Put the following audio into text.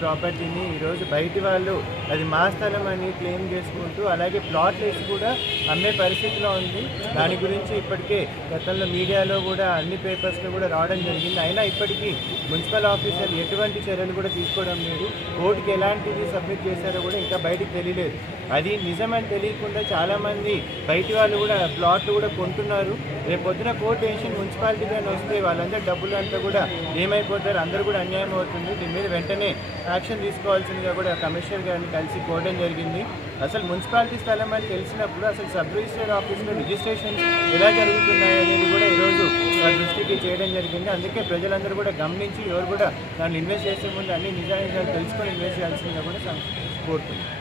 ప్రాపర్టీని ఈరోజు బయటి వాళ్ళు అది మా స్థలం అని క్లెయిమ్ చేసుకుంటూ అలాగే ప్లాట్లు వేసి కూడా అమ్మే పరిస్థితిలో ఉంది. దాని గురించి ఇప్పటికే గతంలో మీడియాలో కూడా అన్ని పేపర్స్లో కూడా రావడం జరిగింది. అయినా ఇప్పటికీ మున్సిపల్ ఆఫీసర్ ఎటువంటి చర్యలు కూడా తీసుకోవడం లేదు. కోర్టుకి ఎలాంటిది సబ్మిట్ చేశారో కూడా ఇంకా బయటికి తెలియలేదు. అది నిజమని తెలియకుండా చాలామంది బయటి వాళ్ళు కూడా ప్లాట్లు కూడా కొంటున్నారు. రేపు పొద్దున కోర్టు వేసి మున్సిపాలిటీ కానీ వస్తే వాళ్ళందరూ డబ్బులు అంతా కూడా ఏమైపోతారు? అందరూ కూడా అన్యాయం అవుతుంది. దీని మీద వెంటనే యాక్షన్ తీసుకోవాల్సిందిగా కూడా కమిషనర్ గారిని కలిసి కోరడం జరిగింది. అసలు మున్సిపాలిటీ స్థలం అని తెలిసినప్పుడు అసలు సబ్ రిజిస్టర్ ఆఫీస్లో రిజిస్ట్రేషన్ ఎలా జరుగుతున్నాయి అనేది కూడా ఈరోజు దృష్టికి చేయడం జరిగింది. అందుకే ప్రజలందరూ కూడా గమనించి ఎవరు కూడా దాన్ని ఇన్వెస్ట్ చేసే ముందు అన్ని నిజానిజాలు తెలుసుకొని ఇన్వెస్ట్ చేయాల్సిందిగా కూడా కోరుతున్నాను